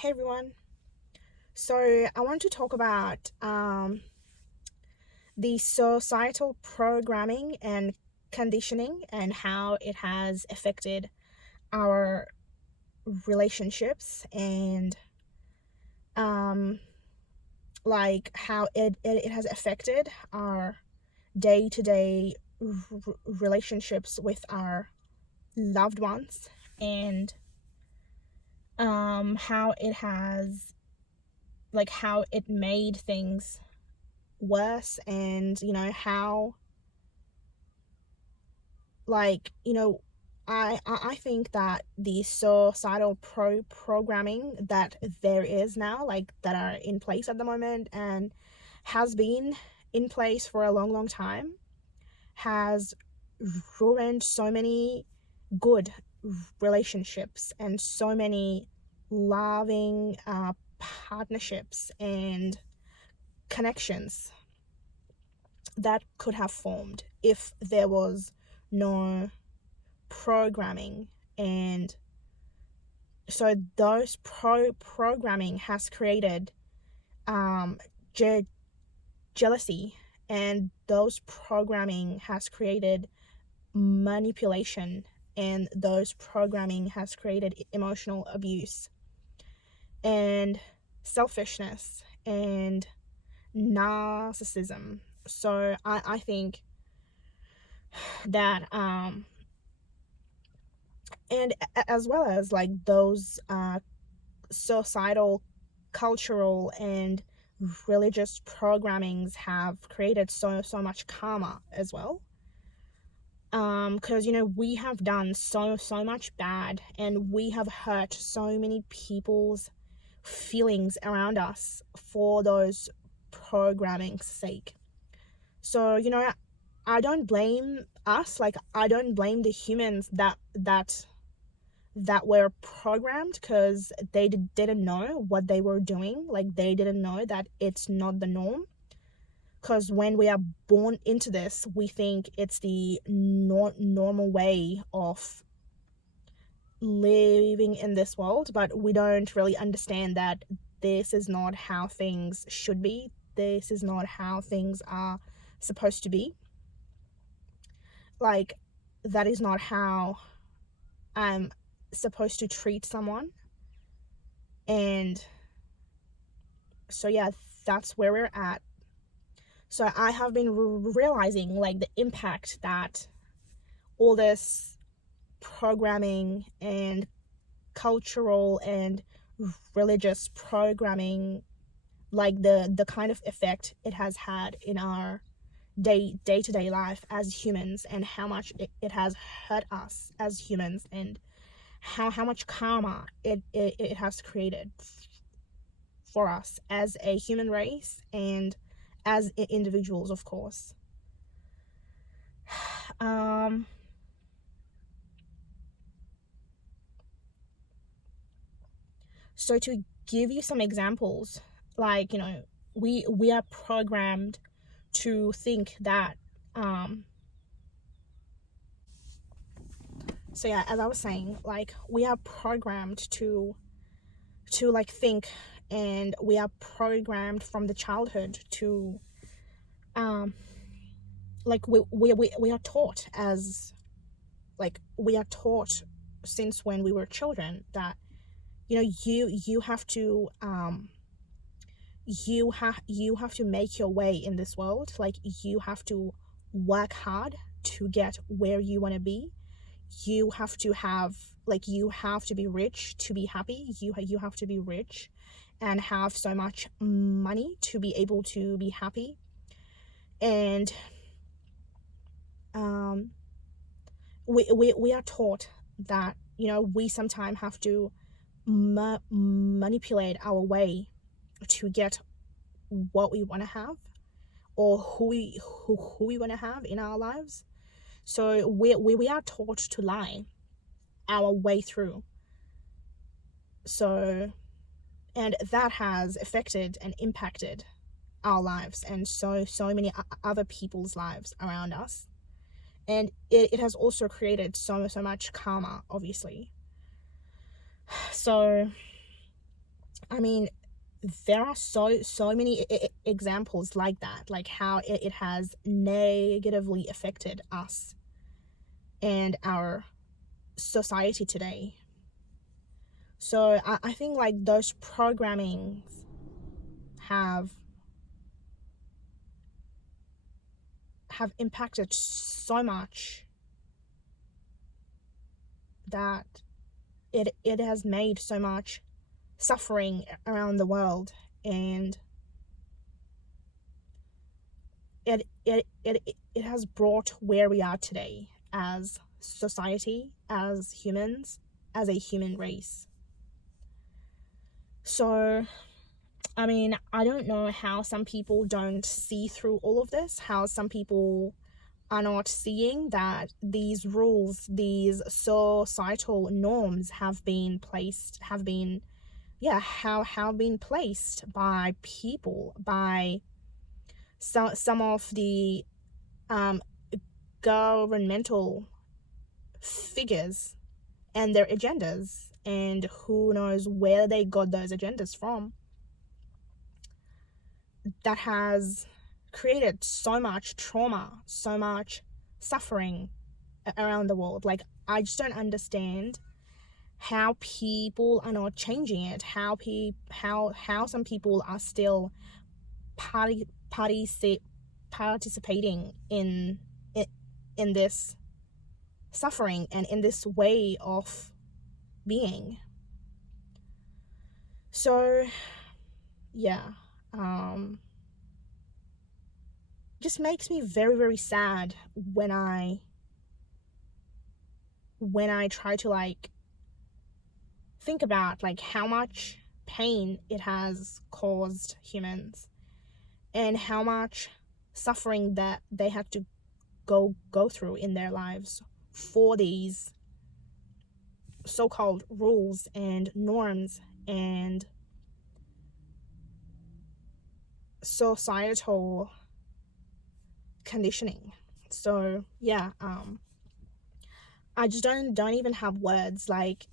Hey everyone. So I want to talk about the societal programming and conditioning and how it has affected our relationships and um, like how it has affected our day-to-day relationships with our loved ones and how it has how it made things worse and how like you know I think that the societal programming that there is now, like that are in place at the moment and has been in place for a long time, has ruined so many good relationships and so many loving partnerships and connections that could have formed if there was no programming. And so those programming has created um je- jealousy, and those programming has created manipulation, and those programming has created emotional abuse and selfishness and narcissism. So I think that and as well as like those societal, cultural, and religious programmings have created so much karma as well. Because we have done so much bad, and we have hurt so many people's feelings around us for those programming's sake. So I don't blame us. Like, I don't blame the humans that were programmed, because they didn't know what they were doing. Like, they didn't know that it's not the norm. Because when we are born into this, we think it's the normal way of living in this world, but we don't really understand that this is not how things should be. This is not how things are supposed to be. Like, that is not how I'm supposed to treat someone. And so yeah, that's where we're at. So I have been realizing like the impact that all this programming and cultural and religious programming, like the kind of effect it has had in our day-to-day life as humans, and how much it has hurt us as humans, and how much karma it has created for us as a human race and as individuals, of course. um so to give you some examples, like we are programmed to think that so yeah, as I was saying, like we are programmed to like think, and we are programmed from the childhood to um like we are taught as like we are taught since when we were children that you have to you have to make your way in this world. Like, you have to work hard to get where you want to be. You have to have, like, you have to be rich to be happy. You have to be rich and have so much money to be able to be happy. And um we are taught that we sometimes have to manipulate our way to get what we want to have, or who we want to have in our lives. So we are taught to lie our way through. So, and that has affected and impacted our lives and so many other people's lives around us. And it has also created so much karma, obviously. So I mean, there are so many examples like that, like how it has negatively affected us and our society today. So I think like those programmings have impacted so much that it has made so much suffering around the world, and it has brought where we are today as society, as humans, as a human race. So I mean, I don't know how some people don't see through all of this, how some people are not seeing that these rules, these societal norms have been placed by people, by some of the governmental figures and their agendas, and who knows where they got those agendas from, that has created so much trauma, so much suffering around the world. Like, I just don't understand how people are not changing it, how some people are still participating in this suffering and in this way of being. So yeah, just makes me very, very sad when I try to like think about like how much pain it has caused humans and how much suffering that they had to go through in their lives for these so-called rules and norms and societal conditioning. So yeah, I just don't even have words. Like,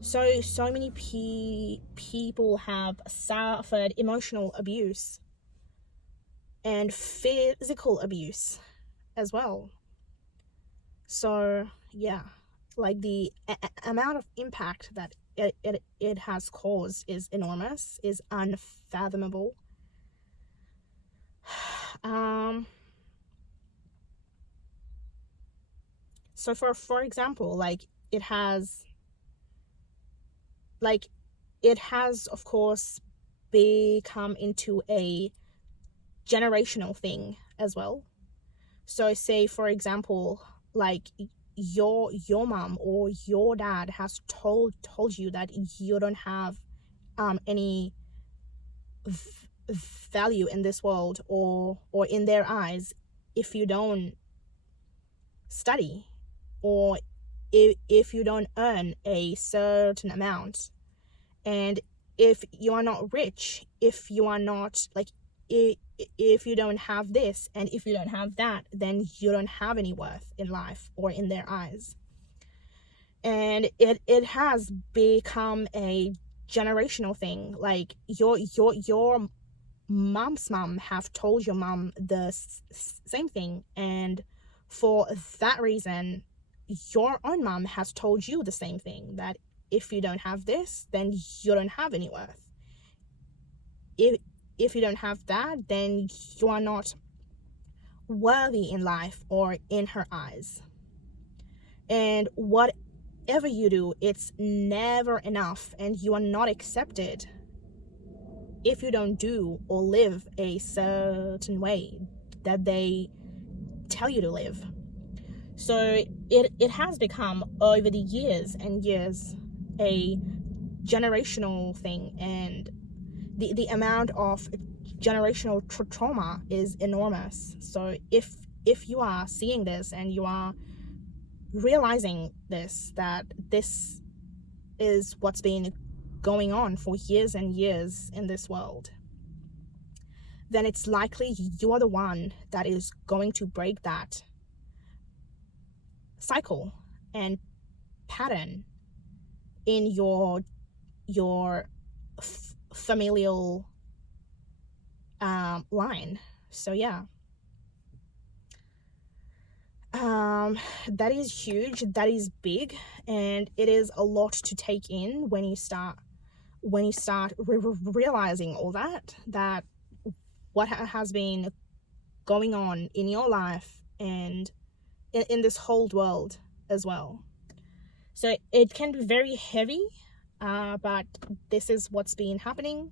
so many people have suffered emotional abuse and physical abuse as well. So yeah, like the amount of impact that it has caused is enormous, is unfathomable. So for example, like it has of course become into a generational thing as well. So say for example, like your mom or your dad has told you that you don't have any value in this world, or in their eyes, if you don't study, or if you don't earn a certain amount, and if you are not rich, if you are not like, if you don't have this and if you don't have that, then you don't have any worth in life or in their eyes. And it has become a generational thing. Like your mom's mom have told your mom the same thing, and for that reason your own mom has told you the same thing, that if you don't have this, then you don't have any worth. If you don't have that, then you are not worthy in life or in her eyes. And whatever you do, it's never enough, and you are not accepted if you don't do or live a certain way that they tell you to live. So it has become over the years and years a generational thing, and the amount of generational trauma is enormous. So if you are seeing this and you are realizing this, that this is what's been going on for years and years in this world, then it's likely you are the one that is going to break that cycle and pattern in your your familial line. So yeah, that is huge, that is big, and it is a lot to take in when you start realizing all that what has been going on in your life and in this whole world as well. So it can be very heavy, but this is what's been happening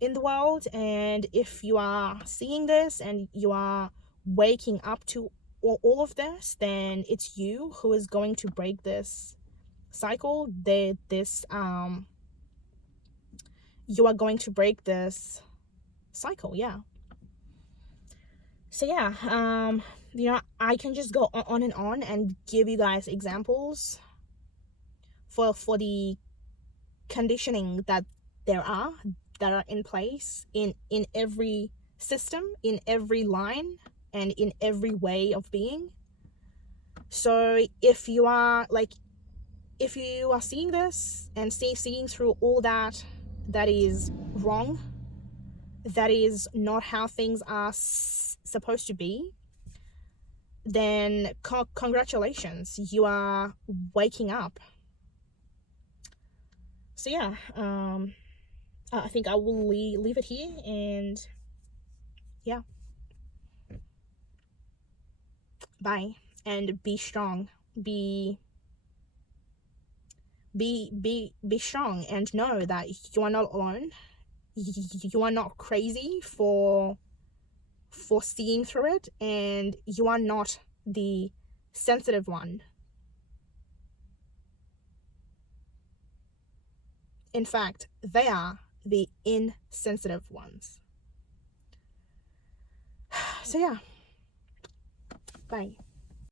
in the world. And if you are seeing this and you are waking up to all of this, then it's you who is going to break this cycle. You are going to break this cycle. Yeah. So yeah, I can just go on and give you guys examples for the conditioning that are in place in every system, in every line, and in every way of being. So if you are seeing this and seeing through all that is wrong, that is not how things are supposed to be, then congratulations, you are waking up. So yeah, I think I will leave it here, and yeah, bye. And be strong, be strong, and know that you are not alone. You are not crazy for seeing through it, and you are not the sensitive one. In fact, they are the insensitive ones. So yeah, bye.